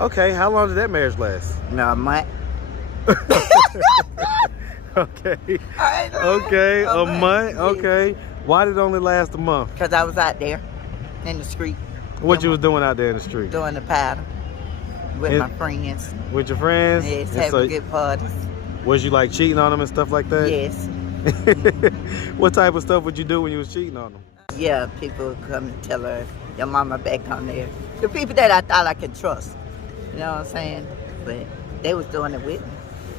Okay, how long did that marriage last? No, a month. Okay. Okay, a month. Okay. Why did it only last a month? Because I was out there in the street. What you was doing out there in the street? Doing the paddle with my friends. With your friends? Yes, having good parties. Was you like cheating on them and stuff like that? Yes. What type of stuff would you do when you was cheating on them? Yeah, people would come and tell her, your mama back on there. The people that I thought I could trust. You know what I'm saying? But they was doing it with me.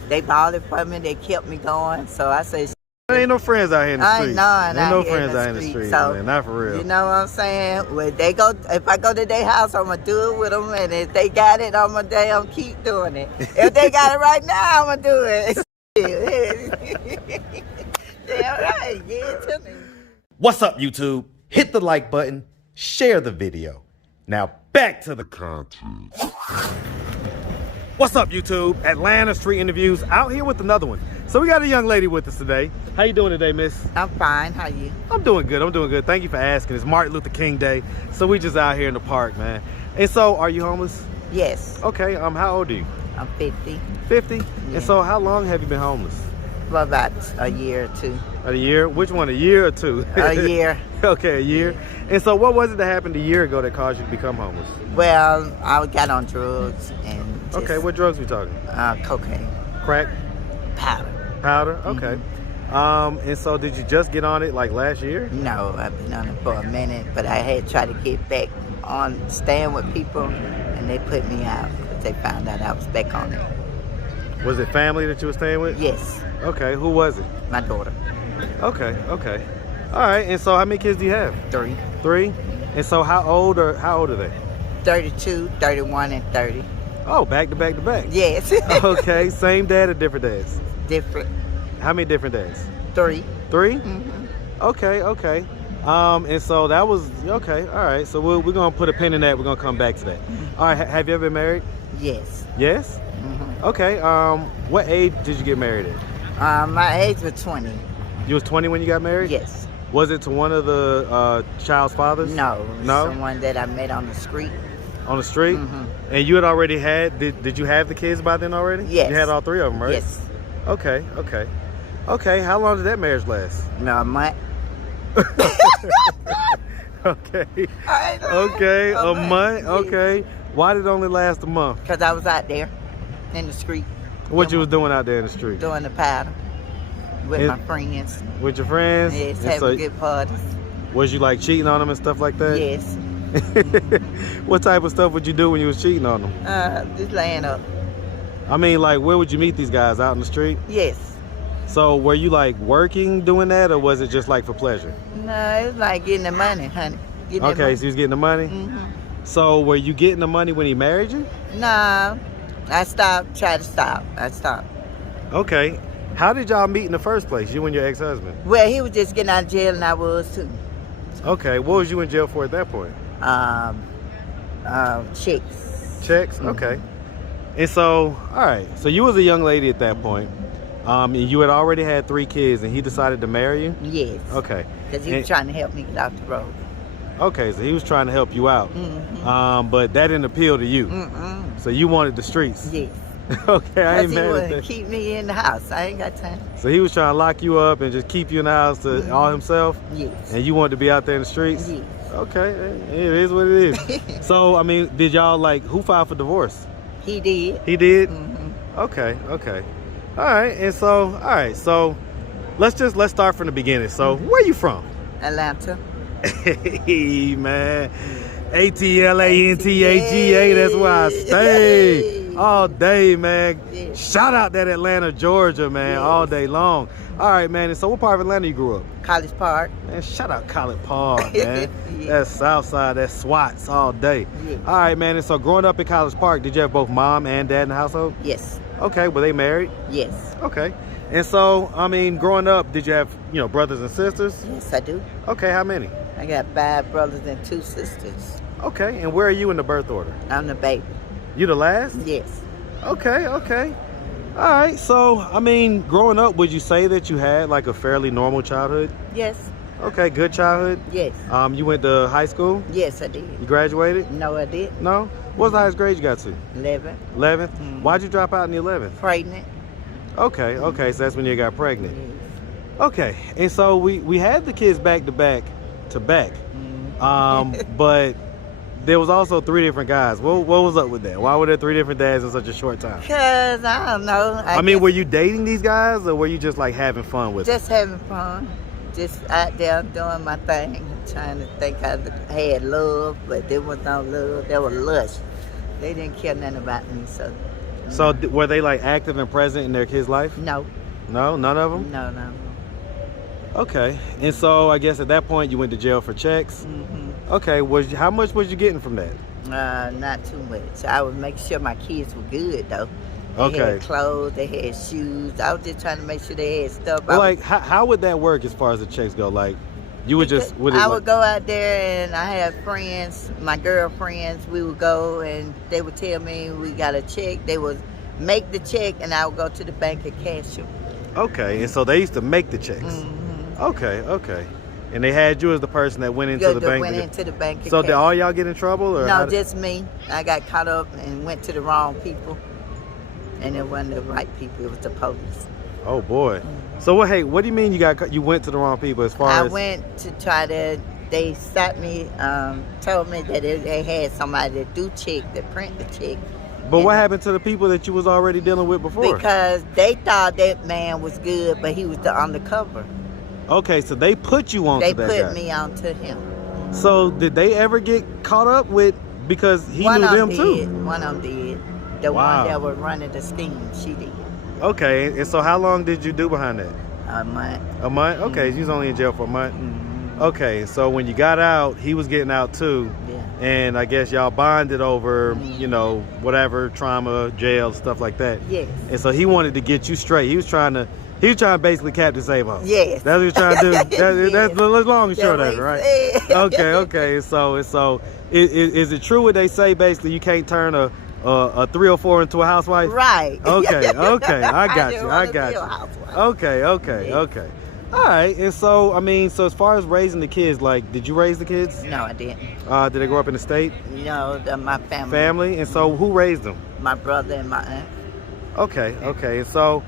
They bought it for me. They kept me going. So I say, there ain't no friends out here in the street. Ain't none ain't no out here friends in out in the street, so, man. Not for real. You know what I'm saying? When they go, if I go to their house, I'm gonna do it with them, and if they got it, I'm gonna keep doing it. If they got it right now, I'm gonna do it. Damn right, yeah, to me. What's up, YouTube? Hit the like button, share the video. Now back to the content. What's up, YouTube? Atlanta Street Interviews out here with another one. So we got a young lady with us today. How you doing today, miss? I'm fine. How you? I'm doing good. I'm doing good. Thank you for asking. It's Martin Luther King Day, so we just out here in the park, man. And so, are you homeless? Yes. Okay. How old are you? I'm 50. 50. Yeah. And so, how long have you been homeless? For about a year or two. A year? Which one? A year or two? A year. Okay, a year. And so, what was it that happened a year ago that caused you to become homeless? Well, I got on drugs and. Just, Okay, what drugs we talking? Cocaine. Crack? Powder. Powder? Okay. And so did you just get on it like last year? No, I've been on it for a minute, but I had tried to get back on staying with people, and they put me out because they found out I was back on it. Was it family that you were staying with? Yes. Okay, who was it? My daughter. Okay. All right, and so how many kids do you have? 3. 3? And so how old are they? 32, 31, and 30. Oh, back to back to back. Yes. Okay, same dad or different dads? Different. How many different dads? 3. 3? Mm-hmm. Okay. And so that was, okay, all right. So we're going to put a pin in that. We're going to come back to that. All right, have you ever been married? Yes. Yes? Mm-hmm. Okay, what age did you get married at? My age was 20. You was 20 when you got married? Yes. Was it to one of the child's fathers? No. No? Someone that I met on the street. On the street? Mm-hmm. And you had already did you have the kids by then already? Yes. You had all 3 of them, right? Yes. Okay. How long did that marriage last? No, a month. Okay. A month? Okay. Why did it only last a month? Because I was out there in the street. What you was doing out there in the street? Doing the paddle with my friends. With your friends? Yes, And having good parties. Was you like cheating on them and stuff like that? Yes. What type of stuff would you do when you was cheating on them? Just laying up. I mean, like, where would you meet these guys? Out in the street? Yes. So were you like working doing that, or was it just like for pleasure? No, it's like getting the money, honey. Okay, so you was getting the money? Mm-hmm. So were you getting the money when he married you? No, I stopped, tried to stop. I stopped. Okay. How did y'all meet in the first place, you and your ex-husband? Well, he was just getting out of jail and I was too. Okay, what was you in jail for at that point? Chicks. Checks? Mm-hmm. Okay. And so, all right, so you was a young lady at that point. And you had already had 3 kids and he decided to marry you? Yes. Okay. Because he was trying to help me get off the road. Okay, so he was trying to help you out. Mm-hmm. But that didn't appeal to you. Mm-mm. So you wanted the streets. Yes. Okay, I ain't Because he mad at wouldn't that. keep me in the house. I ain't got time. So he was trying to lock you up and just keep you in the house to all himself? Yes. And you wanted to be out there in the streets? Yes. Okay, it is what it is. So, I mean, did y'all who filed for divorce? He did. He did? Mm-hmm. Okay. All right, and so, let's start from the beginning. So, where you from? Atlanta. Hey, man. ATLANTAGA, that's where I stay all day, man. Yeah. Shout out that Atlanta, Georgia, man, all day long. All right, man, and so what part of Atlanta you grew up? College Park. Man, shout out College Park, man. Yeah. That's Southside, that's SWATs all day. Yeah. All right, man, and so growing up in College Park, did you have both mom and dad in the household? Yes. Okay, were they married? Yes. Okay. And so, I mean, growing up, did you have, brothers and sisters? Yes, I do. Okay, how many? I got 5 brothers and 2 sisters. Okay, and where are you in the birth order? I'm the baby. You the last? Yes. Okay. All right, so, I mean, growing up, would you say that you had like a fairly normal childhood? Yes. Okay, good childhood. Yes. You went to high school. Yes, I did. You graduated. No, I didn't. No. What's the highest grade you got to? 11. 11th. Mhm. Why'd you drop out in the 11th? Pregnant. Okay. Okay. So that's when you got pregnant. Yes. Okay. And so we had the kids back to back to back. But there was also 3 different guys. What was up with that? Why were there 3 different dads in such a short time? Cause I don't know. I mean, were you dating these guys, or were you just like having fun with them? just having fun, just out there doing my thing, trying to think I had love, but there was no love. There was lust. They didn't care nothing about me, so. So were they like active and present in their kids' life? No. No, none of them. No. Okay. And so I guess at that point you went to jail for checks. Okay. How much was you getting from that? Not too much. I would make sure my kids were good though. They Okay. had clothes, they had shoes. I was just trying to make sure they had stuff. Well, like how would that work as far as the checks go? Like you would just I would go out there and I had friends, my girlfriends. We would go and they would tell me we got a check. They would make the check and I would go to the bank and cash them. Okay. And so they used to make the checks. Okay. And they had you as the person that went into the bank. Went into the bank. So did all y'all get in trouble, or no? Just me. I got caught up and went to the wrong people, and it wasn't the right people. It was the police. Oh boy. So what? Hey, what do you mean you went to the wrong people? As far I as went to try to. They stopped me. Told me that they had somebody that do check, that print the check. But what happened to the people that you was already dealing with before? Because they thought that man was good, but he was the undercover. Okay, so they put you on to that guy. They put me onto him. So did they ever get caught up with, because he knew them too? One of them did. The one that was running the scheme, she did. Okay, and so how long did you do behind that? A month. A month? Okay, you was only in jail for a month? Okay, so when you got out, he was getting out too. Yeah. And I guess y'all bonded over, you know, whatever, trauma, jail, stuff like that. Yes. And so he wanted to get you straight. He was trying to basically Captain Save Us. Yes. That's what he's trying to do. That's the long and short of it, That's right? what he said. Okay. So is it true what they say? Basically, you can't turn a 304 into a housewife. Right. Okay. I got didn't you. wanna be a housewife. Okay. All right. And so, I mean, so as far as raising the kids, like, did you raise the kids? No, I didn't. Did they grow up in the state? No, my family. Family? And so who raised them? My brother and my aunt. Okay. And so,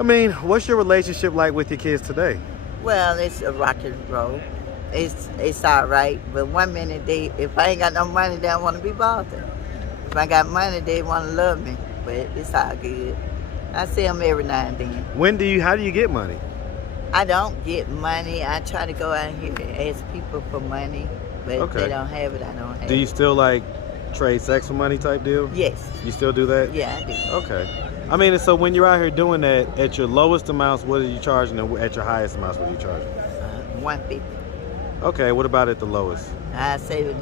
I mean, what's your relationship like with your kids today? Well, it's a rock and roll. It's all right. But one minute, if I ain't got no money, they don't want to be bothered. If I got money, they want to love me. But it's all good. I see them every now and then. How do you get money? I don't get money. I try to go out here and ask people for money. But if they don't have it, I don't have it. Do you still like trade sex for money type deal? Yes. You still do that? Yeah, I do. Okay. I mean, so when you're out here doing that, at your lowest amounts, what are you charging? And at your highest amounts, what are you charging? 150. Okay, what about at the lowest? I say the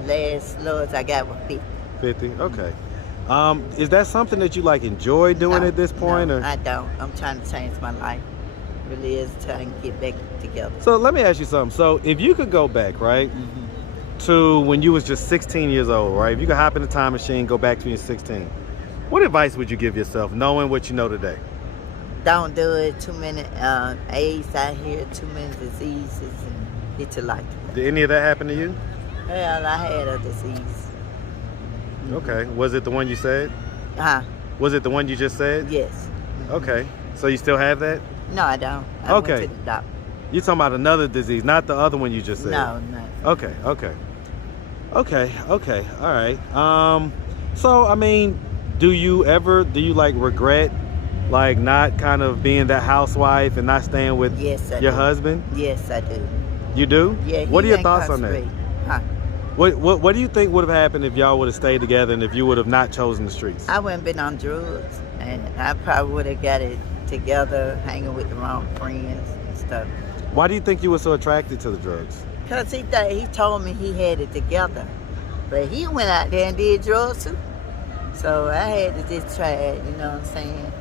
lowest I got was 50. 50? Okay. Is that something that you like enjoy doing at this point? No, or? I don't. I'm trying to change my life. Really is trying to get back together. So let me ask you something. So if you could go back, right, to when you was just 16 years old, right? If you could hop in the time machine, go back to when you're 16, what advice would you give yourself, knowing what you know today? Don't do it. Too many AIDS out here, too many diseases, and get your life together. Did any of that happen to you? Well, I had a disease. Okay. Was it the one you said? Huh? Was it the one you just said? Yes. Okay. So you still have that? No, I don't. I went to the doctor. You're talking about another disease, not the other one you just said. No. Okay. All right. So I mean, do you like regret, like not kind of being that housewife and not staying with your husband? Yes, I do. You do? Yeah. What are your thoughts on that? Huh? What do you think would have happened if y'all would have stayed together and if you would have not chosen the streets? I wouldn't been on drugs, and I probably would have got it together, hanging with the wrong friends and stuff. Why do you think you were so attracted to the drugs? Because he told me he had it together. But he went out there and did drugs too. So I had to just try it, you know what I'm saying?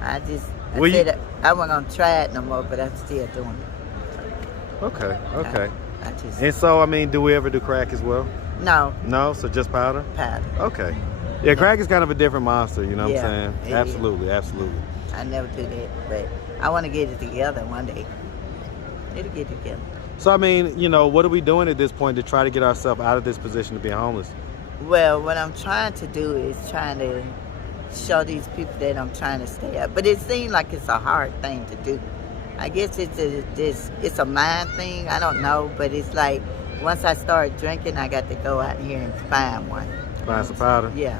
I said I wasn't going to try it no more, but I'm still doing it. Okay. And so, I mean, do we ever do crack as well? No. No? So just powder? Powder. Okay. Yeah, crack is kind of a different monster, you know what I'm saying? Absolutely. Absolutely. I never do that, but I want to get it together one day. It'll get together. So, I mean, you know, what are we doing at this point to try to get ourselves out of this position of being homeless? Well, what I'm trying to do is trying to show these people that I'm trying to stay out. But it seems like it's a hard thing to do. I guess it's a mind thing. I don't know. But it's like once I start drinking, I got to go out here and find one. Find some powder? Yeah.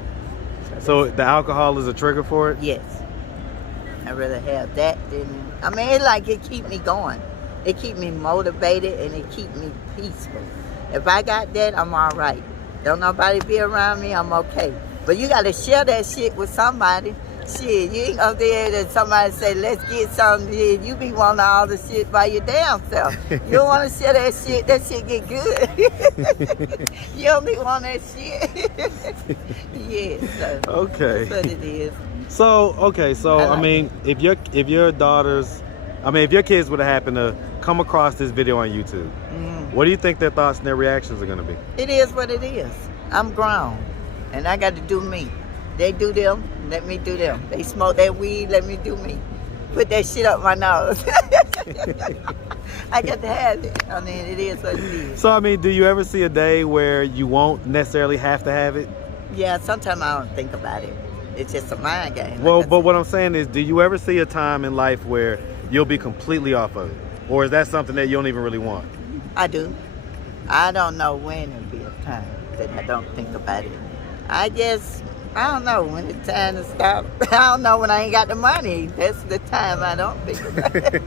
So the alcohol is a trigger for it? Yes. I'd rather have that than... I mean, it keep me going. It keep me motivated and it keep me peaceful. If I got that, I'm all right. Don't nobody be around me, I'm okay. But you got to share that shit with somebody. Shit, you ain't up there that somebody say, let's get something. You be wanting all the shit by your damn self. You don't want to share that shit get good. You don't be wanting that shit. Yeah, so Okay. that's what it is. So, okay, so I like I mean, if your kids would have happened to come across this video on YouTube, what do you think their thoughts and their reactions are going to be? It is what it is. I'm grown, and I got to do me. They do them, let me do them. They smoke that weed, let me do me. Put that shit up my nose. I got to have it. I mean, it is what it is. So, I mean, do you ever see a day where you won't necessarily have to have it? Yeah, sometimes I don't think about it. It's just a mind game. Well, like but what I'm saying is, do you ever see a time in life where you'll be completely off of it? Or is that something that you don't even really want? I do. I don't know when it'll be a time that I don't think about it. I don't know when it's time to stop. I don't know when I ain't got the money. That's the time I don't think about it.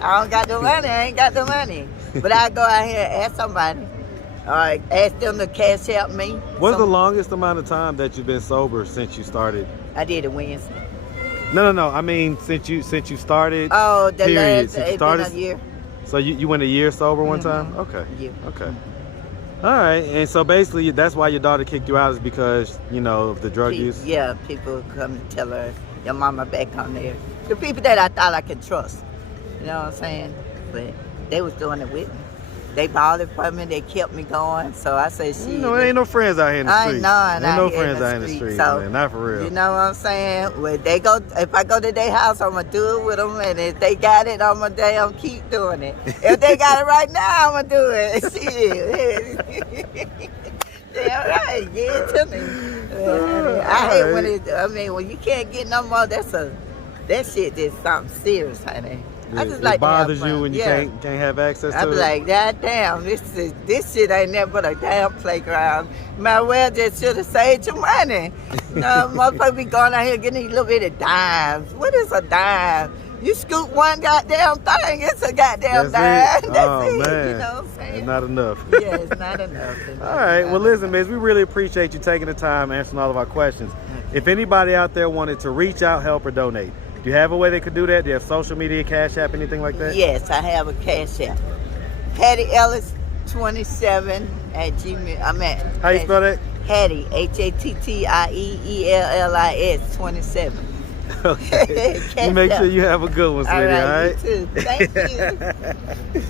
I don't got the money, I ain't got the money. But I go out here and ask somebody. Or ask them to cash out me. What's the longest amount of time that you've been sober since you started? I did it Wednesday. No. I mean, since you started. Oh, the period. last, Since you it's been started, a year. So you went a year sober one time? Okay. Yeah. Okay. All right. And so basically, that's why your daughter kicked you out, is because, you know, of the drug use? Yeah, people come to tell her, your mama back on there. The people that I thought I could trust. You know what I'm saying? But they was doing it with me. They bought it for me. They kept me going. So I said, shit. You know, there ain't no friends out here in the streets. I know. Ain't no friends out here in the streets, so, man. Not for real. You know what I'm saying? When they go, if I go to their house, I'm going to do it with them. And if they got it, I'm going to keep doing it. If they got it right now, I'm going to do it. Shit. Damn right. Give it to me. I hate when you can't get no more, that shit is something serious, honey. I just like it bothers to have fun. you when you can't have access to it? I be like, God damn, this shit ain't nothing but a damn playground. Might well just should have saved your money. No, motherfucker be going out here getting these little bitty dimes. What is a dime? You scoop one goddamn thing, it's a goddamn dime. It? That's it. Man. You know what I'm saying? It's not enough. Yeah, it's not enough. All right. Well, listen, miss, we really appreciate you taking the time answering all of our questions. Okay. If anybody out there wanted to reach out, help, or donate, do you have a way they could do that? Do you have social media, Cash App, anything like that? Yes, I have a Cash App. Hattie Ellis 27 at Gmail. I'm at. How you spell that? Hattie, HATTIEELLIS 27. Okay. You make sure you have a good one, sweetie. All right. You too. Thank you.